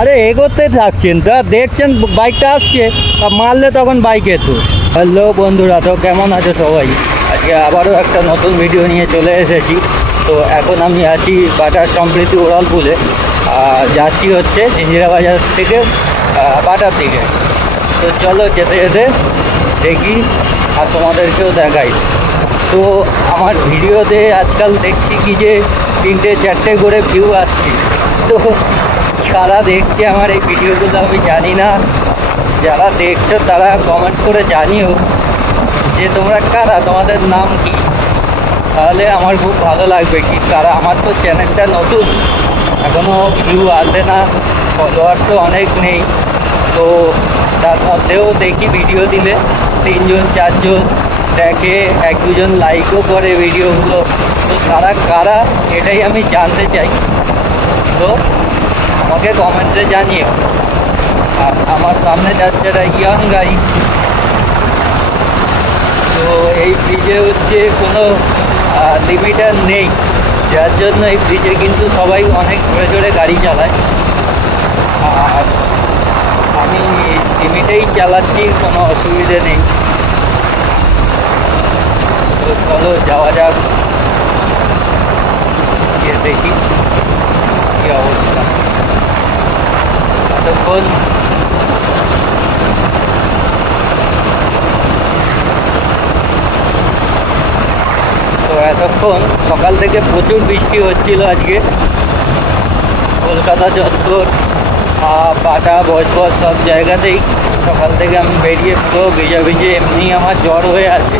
আরে এগোতে থাকছেন তা দেখছেন বাইকটা আসছে, মারলে তখন বাইকে তো। হ্যালো বন্ধুরা, তো কেমন আছো সবাই? আজকে আবারও একটা নতুন ভিডিও নিয়ে চলে এসেছি। তো এখন আমি আছি বাটার সম্প্রীতি উড়ালপুলে, যাচ্ছি হচ্ছে ইন্দিরা বাজার থেকে বাটার দিকে। তো চলো যেতে যেতে দেখি আর তোমাদেরকেও দেখাই। তো আমার ভিডিওতে আজকাল দেখছি কি যে 3-4টে করে ভিউ আসছে। তো যারা দেখছে আমার এই ভিডিওগুলো আমি জানি না, যারা দেখছো তারা কমেন্ট করে জানিও যে তোমরা কারা, তোমাদের নাম কি, তাহলে আমার খুব ভালো লাগবে। কি কারা, আমার তো চ্যানেলটা নতুন, এখনও ভিউ আসে না, ফলোয়ার্স তো অনেক নেই। তো তার মধ্যেও দেখি ভিডিও দিলে 3-4জন দেখে, 1-2জন লাইকও করে ভিডিওগুলো। তো তারা কারা এটাই আমি জানতে চাই। তো আমাকে কমেন্টে জানিও। আর আমার সামনে যাচ্ছে একটা ইয়াং গাড়ি। তো এই ব্রিজে হচ্ছে কোনো লিমিটার নেই, যার জন্য এই ব্রিজে কিন্তু সবাই অনেক জোরে জোরে গাড়ি চালায়। আর আমি লিমিটেই চালাচ্ছি, কোনো অসুবিধে নেই। তো চলো যাওয়া যাক, গিয়ে দেখি কী অবস্থা। এতক্ষণ সকাল থেকে প্রচুর বৃষ্টি হচ্ছিল আজকে। কলকাতা চত্বর, বাটা, বজবজ সব জায়গাতেই সকাল থেকে আমি বেরিয়ে পুরো ভিজে ভিজে এমনি আমার জ্বর হয়ে আছে।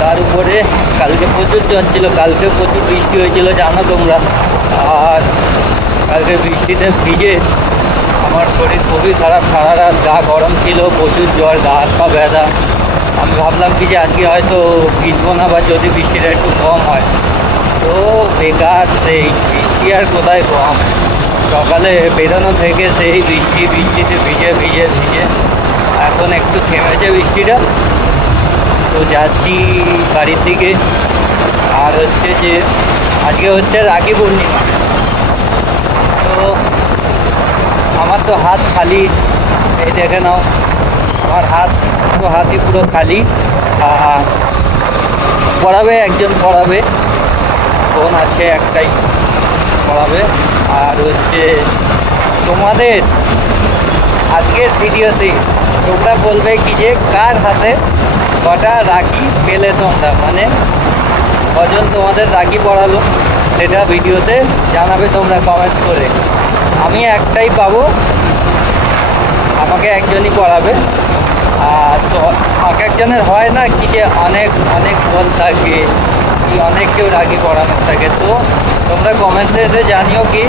তার উপরে কালকে প্রচুর জ্বর ছিল, কালকে প্রচুর বৃষ্টি হয়েছিল জানো তোমরা। আর কালকে বৃষ্টিতে ভিজে আমার শরীর খুবই খারাপ, সারা রাত গা গরম ছিল, প্রচুর জ্বর, গা হাত পা ব্যথা। আমি ভাবলাম কি যে আজকে হয়তো ভিজবো না, বা যদি বৃষ্টিটা একটু কম হয়। তো বেকার, সেই বৃষ্টি আর কোথায় কম। সকালে বেরোনো থেকে সেই বৃষ্টিতে ভিজে ভিজে ভিজে এখন একটু থেমেছে বৃষ্টিটা। তো যাচ্ছি বাড়ির দিকে। আর হচ্ছে যে আজকে হচ্ছে রাখি পূর্ণিমা। তো আমার তো হাত খালি, এই দেখে নাও আমার হাতই পুরো খালি। পড়াবে একজন, পড়াবে ফোন আছে একটাই, পড়াবে। আর হচ্ছে তোমাদের আজকের ভিডিওতে তোমরা বলবে কি যে কার হাতে কটা রাখি পেলে তোমরা, মানে কজন তোমাদের রাখি পড়ালো, সেটা ভিডিওতে জানাবে তোমরা কমেন্ট করে। আমি একটাই পাবো, আমাকে একজনই পড়াবে। আর তো এক একজনের হয় না কি যে অনেক অনেক বোন থাকে, কি অনেক কেউ রাখি পড়ানোর থাকে। তো তোমরা কমেন্টে এসে জানিও কি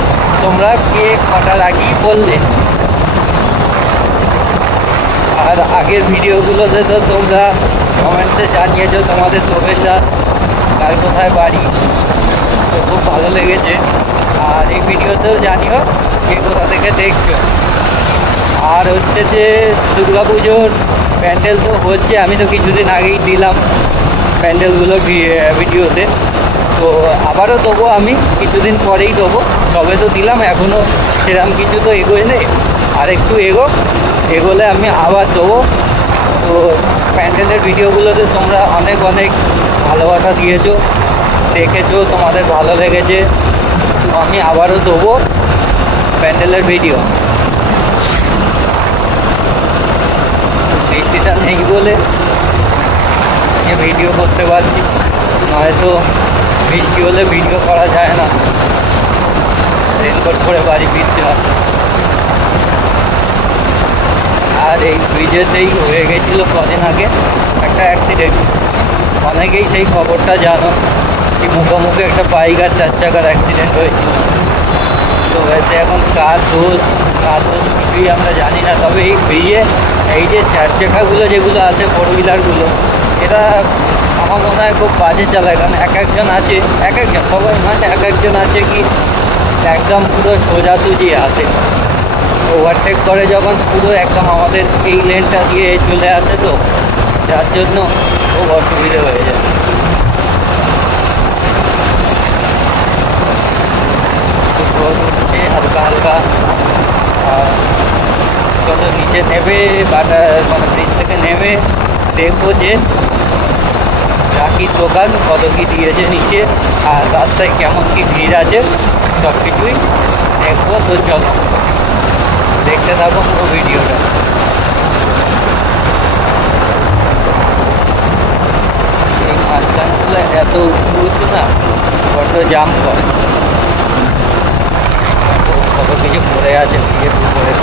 তোমরা কে কটা রাখি বললে। আর আগের ভিডিওগুলোতে তো তোমরা কমেন্টে জানিয়েছো তোমাদের লোকেশন, কার কোথায় বাড়ি, তো খুব ভালো লেগেছে। আর এই ভিডিওতেও জানিও কে কোথা থেকে দেখছো। আর হচ্ছে যে দুর্গা পুজোর প্যান্ডেল তো হচ্ছে, আমি তো কিছুদিন আগেই দিলাম প্যান্ডেলগুলো ভিডিওতে। তো আবারও দেবো, আমি কিছুদিন পরেই দেবো। সবে তো দিলাম, এখনও সেরকম কিছু তো এগোয় নেই, আর একটু এগোলে আমি আবার দেবো। তো প্যান্ডেলের ভিডিওগুলোতে তোমরা অনেক অনেক ভালোবাসা দিয়েছো, দেখেছো, তোমাদের ভালো লেগেছে। তো আমি আবারও দেবো প্যান্ডেলের ভিডিও। বৃষ্টিটা নেই বলে ভিডিও করতে পারছি, নয়তো বৃষ্টি হলে ভিডিও করা যায় না, রেনকোট পরে বাড়ি ফিরতে হয়। আর এই ব্রিজেতেই হয়ে গেছিলো কদিন আগে একটা অ্যাক্সিডেন্ট, অনেকেই সেই খবরটা জানো কি মুখোমুখি একটা বাইক আর 4 চাকার অ্যাক্সিডেন্ট হয়েছিল। তো এতে এখন কার দোষ কিছুই আমরা জানি না। তবে এই ব্রিজে এই যে 4 চাকাগুলো যেগুলো আছে, 4 হুইলারগুলো, এরা আমার মনে হয় খুব বাজে চালায়। কারণ এক একজন সবাই মানে এক একজন আছে কি একদম পুরো সোজাসুজি আসে, ওভারটেক করে যখন পুরো একদম আমাদের এই লেনটা দিয়ে চলে আসে, তো যার জন্য খুব অসুবিধে হয়ে যায়। হালকা হালকা নিচে নেমে বাটা মানে ব্রিজ থেকে নেমে দেখবো যে রাখির দোকান কত কী দিয়েছে নিচে, আর রাস্তায় কেমন কী ভিড় আছে সব কিছুই দেখবো। তো চলো দেখতে থাকো পুরো ভিডিওটা। এই মাঝখানগুলো এত উঁচু উঁচু না, বড্ড জাম করে, কত কিছু পড়ে আছে ভিড়ের উপরে।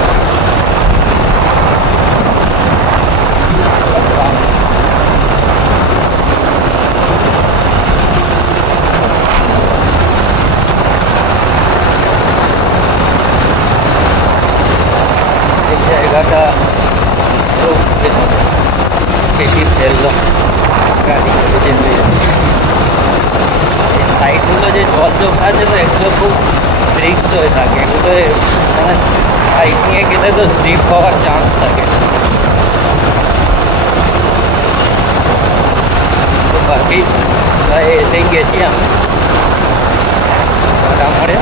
এই জায়গাটা বেশি ফেললো, গাড়ি চেপে যাচ্ছে। এই সাইডগুলো যে জল জমা আছে তো এগুলো খুব রিস্ক হয়ে থাকে, এগুলো মানে বাইক নিয়ে গেলে তো স্লিপ হওয়ার চান্স থাকে। তো বাকি প্রায় এসেই গেছি আমি মোটামুটি।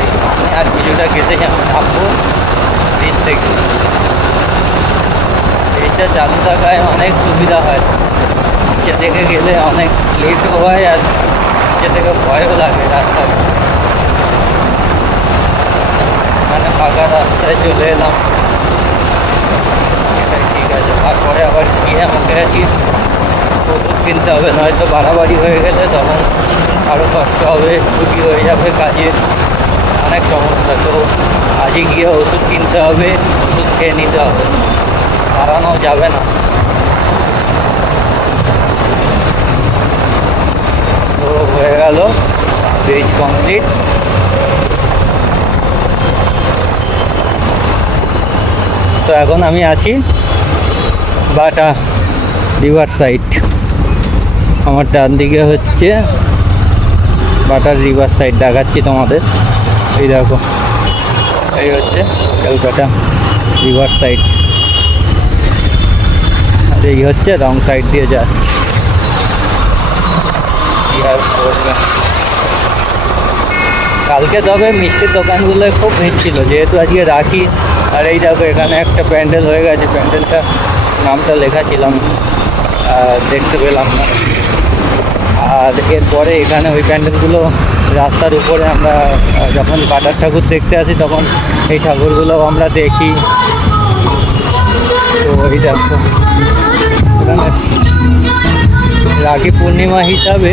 এই সামনে আর কিছুটা গেলেই আমি নামবো ব্রিজ থেকে। ব্রিজটা চালু থাকায় অনেক সুবিধা হয়, নিচে থেকে গেলে অনেক লেটও হয় আর নিচে থেকে ভয়ও লাগে রাস্তায়। মানে ফাঁকা রাস্তায় চলে এলাম, এটাই ঠিক আছে। তারপরে আবার গিয়ে আমাকে আজকে ওষুধ কিনতে হবে, নয়তো বাড়াবাড়ি হয়ে গেলে তখন আরও কষ্ট হবে, ছুটি হয়ে যাবে কাজে, অনেক সমস্যা। তো আজকে গিয়ে ওষুধ কিনতে হবে, ওষুধ খেয়ে নিতে হবে, দাঁড়ানো যাবে না। তো হয়ে গেল ব্রিজ কমপ্লিট। তো এখন আমি আছি বাটা রিভার সাইড। আমার ডান দিকে হচ্ছে বাটার রিভার সাইড, দেখাচ্ছি তোমাদের। এই দেখো, এই হচ্ছে ক্যালকাটা রিভার সাইড, আর এই হচ্ছে রং সাইড দিয়ে যাচ্ছে। কালকে তবে মিষ্টির দোকানগুলোয় খুব ভিড় ছিল, যেহেতু আজকে রাখি। আর এই দেখো এখানে একটা প্যান্ডেল হয়ে গেছে, প্যান্ডেলটা নামটা লেখা ছিলাম, দেখতে পেলাম না। আর এরপরে এখানে ওই প্যান্ডেলগুলো রাস্তার উপরে, আমরা যখন বাটার ঠাকুর দেখতে আসি তখন এই ঠাকুরগুলো আমরা দেখি। তো এই দেখো এখানে রাখি পূর্ণিমা হিসাবে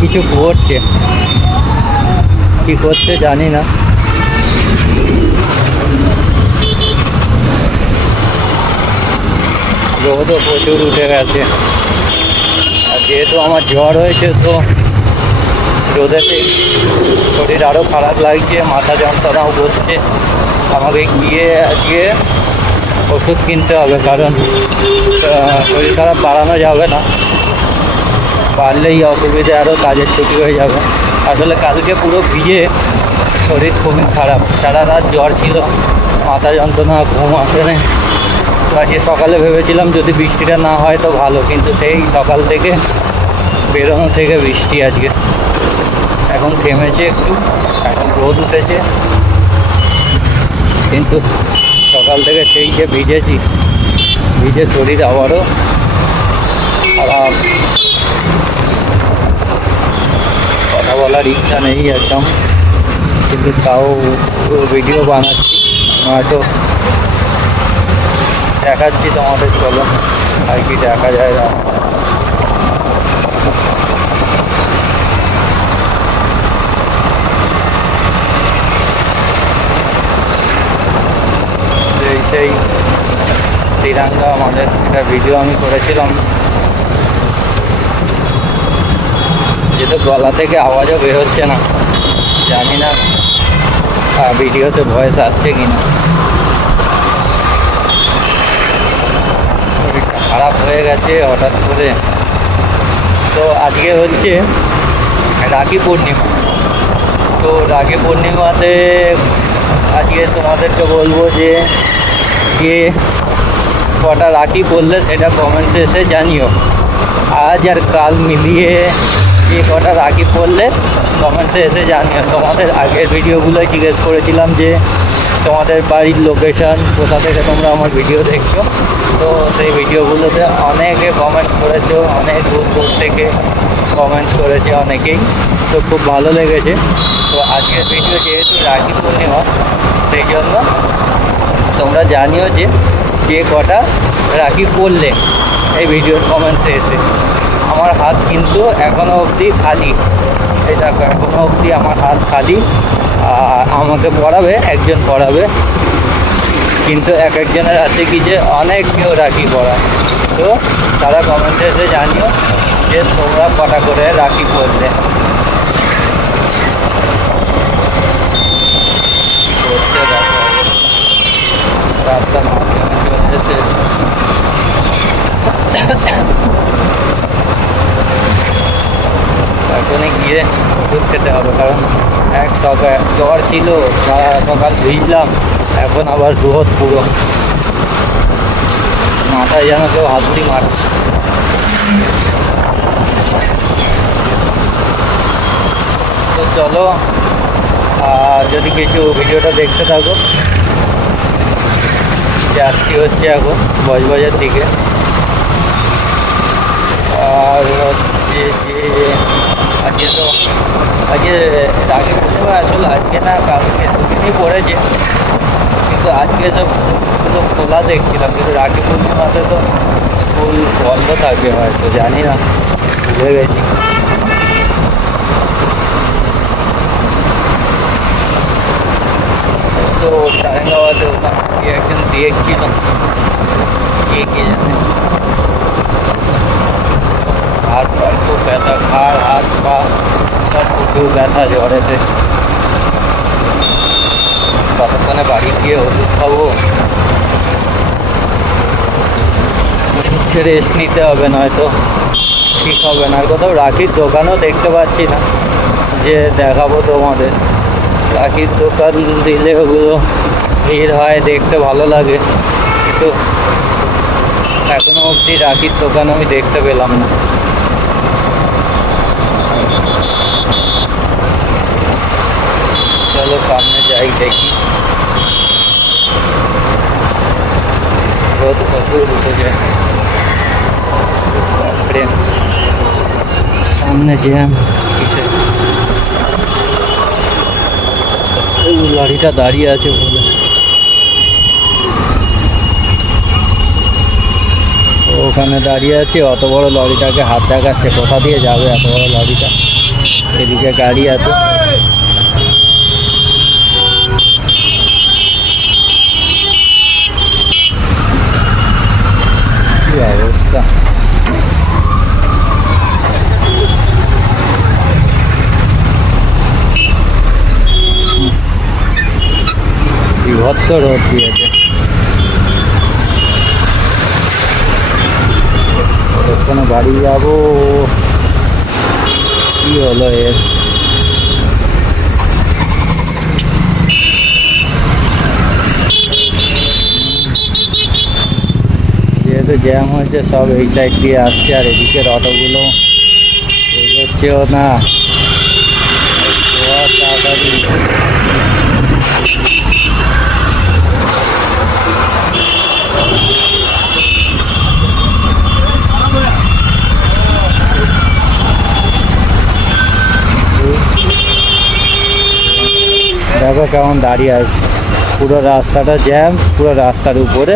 কিছু করছে, কি করছে জানি না। রোদও প্রচুর উঠে গেছে, আর যেহেতু আমার জ্বর হয়েছে তো রোদেতে শরীর আরও খারাপ লাগছে, মাথা যন্ত্রণাও করছে। আমাকে গিয়ে আজকে ওষুধ কিনতে হবে, কারণ শরীর খারাপ বাড়ানো যাবে না, বাড়লেই অসুবিধে, আরও কাজের ছুটি হয়ে যাবে। আসলে কালকে পুরো ভিজে শরীর খুবই খারাপ, সারা রাত জ্বর ছিল, মাথা যন্ত্রণা, ঘুম আসেনি। তো আজকে সকালে ভেবেছিলাম যদি বৃষ্টিটা না হয় তো ভালো, কিন্তু সেই সকাল থেকে বেরোনো থেকে বৃষ্টি আজকে। এখন থেমেছে একটু, এখন রোদ উঠেছে, কিন্তু সকাল থেকে সেই যে ভিজেছি, ভিজে শরীর আবারও খারাপ। কথা বলার ইচ্ছা নেই একদম, কিন্তু তাও ভিডিও বানাচ্ছি, নয়তো দেখাচ্ছি তোমাদের। চলো আর কি দেখা যায় না। সেই তিরাঙ্গা আমাদের একটা ভিডিও আমি করেছিলাম, যেহেতু গলা থেকে আওয়াজও বেরোচ্ছে না, জানি না ভিডিওতে ভয়েস আসছে কিনা। খারাপ হয়ে গেছে হঠাৎ করে। তো আজকে হচ্ছে রাখি পূর্ণিমা, তো রাখি পূর্ণিমাতে আজকে তোমাদেরকে বলবো যে কে কটা রাখি পড়লে সেটা কমেন্টসে এসে জানিও। আজ আর কাল মিলিয়ে কে কটা রাখি পড়লে কমেন্টসে এসে জানিও। তোমাদের আগের ভিডিওগুলোয় জিজ্ঞেস করেছিলাম যে তোমাদের বাড়ির লোকেশন, কোথা থেকে তোমরা আমার ভিডিও দেখছো। তো সেই ভিডিওগুলোতে অনেকে কমেন্টস করেছো, অনেক দূর দূর থেকে কমেন্টস করেছে অনেকেই, তো খুব ভালো লেগেছে। তো আজকের ভিডিও যেহেতু রাখি পূর্ণিমা, সেই জন্য তোমরা জানিও যে কে কটা রাখি পরলে এই ভিডিওর কমেন্টসে এসে। আমার হাত কিন্তু এখনও অবধি খালি, এই দেখো এখনও অবধি আমার হাত খালি। আর আমাকে পড়াবে, একজন পড়াবে, কিন্তু এক একজনের আছে কি যে অনেক কেউ রাখি পড়ায়। তো তারা কমেন্টে এসে জানিও যে তোমরা কটা করে রাখি পরলে। রাস্তা মাঝখানে চলে এসে এখনই গিয়ে ওষুধ খেতে হবে, কারণ এক সকাল জ্বর ছিল, সারা সকাল ভিজলাম, এখন আবার রোদ পুরো, মাথায় যেন কেউ হাতুড়ি মারছে। তো চলো, আর যদি কিছু ভিডিওটা দেখতে থাকো। যাচ্ছি হচ্ছে এখন বজবাজার দিকে। আর হচ্ছে যে আজকে রাখি পূর্ণিমা, আসলে আজকে না কালকে দুদিনই পড়েছে, কিন্তু আজকে সব স্কুলগুলো খোলা দেখছিলাম, কিন্তু রাখি পূর্ণিমাতে তো স্কুল বন্ধ থাকবে হয়তো, জানি না, ভুলে গেছি। তো সারেঙ্গাবাদে ওখানে একজন দেখছিল, কে জানে। হাত পা খুব ব্যথা, ঘাড় হাত পা সব প্রচুর ব্যথা জ্বরেতে। ততক্ষণে বাড়ি গিয়ে ওষুধ খাবো, রেস্ট নিতে হবে, নয়তো ঠিক হবে না। আর কোথাও রাখির দোকানও দেখতে পাচ্ছি না যে দেখাবো তোমাদের। রাখির দোকান দিলে ওগুলো ভিড় হয়, দেখতে ভালো লাগে, কিন্তু এখনো অবধি রাখির দোকান আমি দেখতে পেলাম না। চলো সামনে যাই, দেখি। রোদ প্রচুর উঠেছে, সামনে জ্যাম কিসে, গাড়িটা দাঁড়িয়ে আছে বলে। ওখানে দাঁড়িয়ে আছে, অত বড় লরিটাকে হাত দেখাচ্ছে, কোথা দিয়ে যাবে এত বড় লরিটা, এদিকে গাড়ি আছে। কি অবস্থা, বিভৎস রোদ দিয়েছে। ওখানে বাড়ি যাবো, কি হলো এর। যেহেতু জ্যাম হয়েছে, সব এই সাইড দিয়ে আসছে, আর এদিকের অটোগুলো এগোচ্ছেও না তাড়াতাড়ি। দেখো কেমন দাঁড়িয়ে আছে, পুরো রাস্তাটা জ্যাম, পুরো রাস্তার উপরে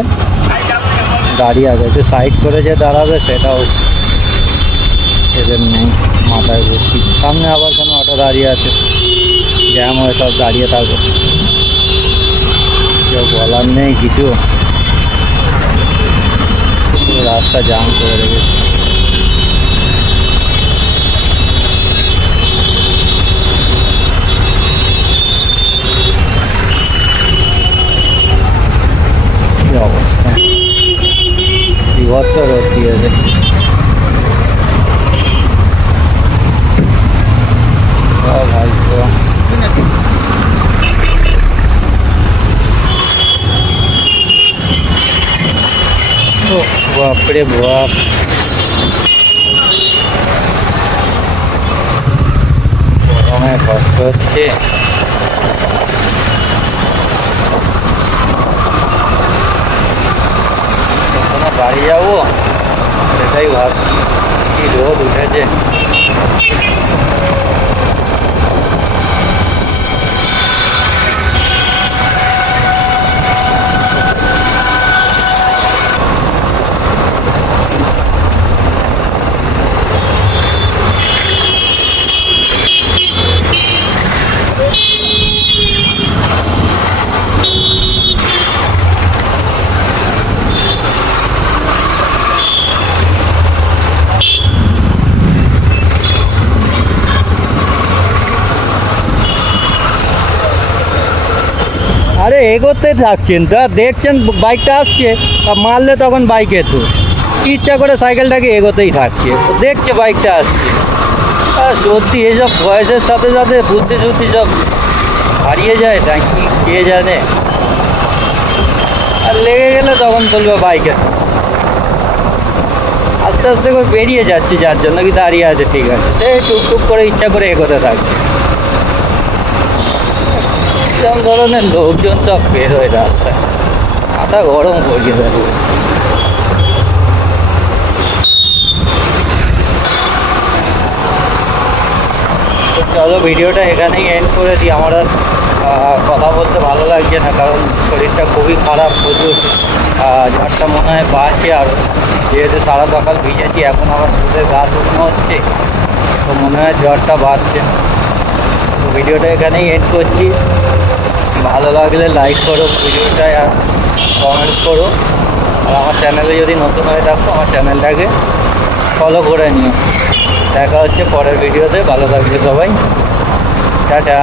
দাঁড়িয়ে আছে। একটু সাইড করে যে দাঁড়াবে সেটাও এদের নেই, মাথায় ভর্তি। সামনে আবার কোনো অটো দাঁড়িয়ে আছে, জ্যাম হয়ে সব দাঁড়িয়ে থাকবে, কেউ বলার নেই কিছু, রাস্তা জ্যাম করে রেখেছে। অবস্থা বিভৎস রোদ দিয়েছে। ভাই তো বাপরে বাপ, গরমে কষ্ট হচ্ছে। বাড়ি যাবো সেটাই ভাবছি। কি রোদ উঠেছে। আরে এগোতে থাকছেন তা দেখছেন বাইকটা আসছে, আর মারলে তখন বাইকে তো ইচ্ছা করে সাইকেলটাকে এগোতেই থাকছে, তো দেখছে বাইকটা আসছে। আর সত্যি এসব বয়সের সাথে সাথে বুদ্ধি শুদ্ধি সব হারিয়ে যায়, তাই কি কে জানে। আর লেগে গেলে তখন বলবে বাইকে। আস্তে আস্তে করে বেরিয়ে যাচ্ছে, যার জন্য কি দাঁড়িয়ে আছে ঠিক আছে, সে টুকটুক করে ইচ্ছা করে এগোতে থাকবে। এরকম ধরনের লোকজন সব বের হয়ে রাস্তায়, মাথা গরম করিয়ে দেবে। তো চলো ভিডিওটা এখানেই এন্ড করে দিই। আমার আর কথা বলতে ভালো লাগছে না, কারণ শরীরটা খুবই খারাপ, প্রচুর জ্বরটা মনে হয় বাড়ছে। আর যেহেতু সারা সকাল ভিজেছি, এখন আবার দুধের গা শুকনো হচ্ছে, তো মনে হয় জ্বরটা বাড়ছে। তো ভিডিওটা এখানেই এন্ড করছি। ভালো লাগলে লাইক করো ভিডিওটা, আর কমেন্টস করো। আর আমার চ্যানেলে যদি নতুন হয়ে থাকো, আমার চ্যানেলটাকে ফলো করে নিও। দেখা হচ্ছে পরের ভিডিওতে। ভালো থাকবে সবাই, টাটা।